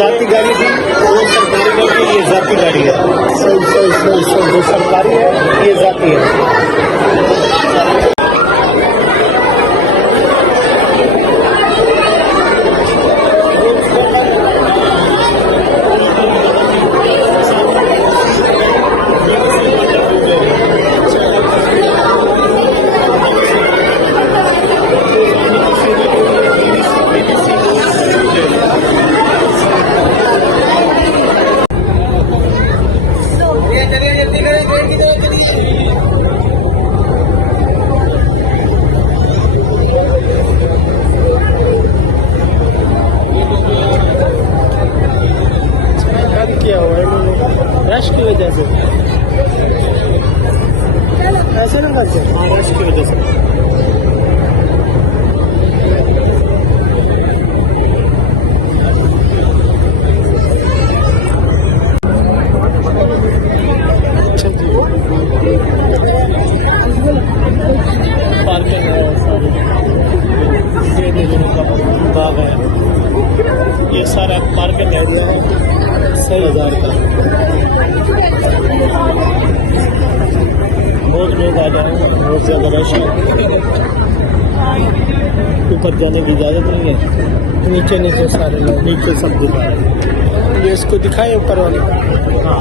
जाती गाड़ी थी, वो सरकारी गाड़ी, ये जाती गाड़ी है। जो सरकारी है ये जाती है। किया हुआ है इन्होंने रश की वजह से, ऐसे ना करते रश की वजह से। पार्किंग है सारी, बाग है, ये सारा पार्किंग एरिया है। 6,000 का बहुत लोग आ जाएंगे, बहुत ज़्यादा रश है। ऊपर जाने की इजाज़त नहीं है, नीचे नीचे सारे लोग, नीचे सब दुकान। ये इसको दिखाए ऊपर वाले। हाँ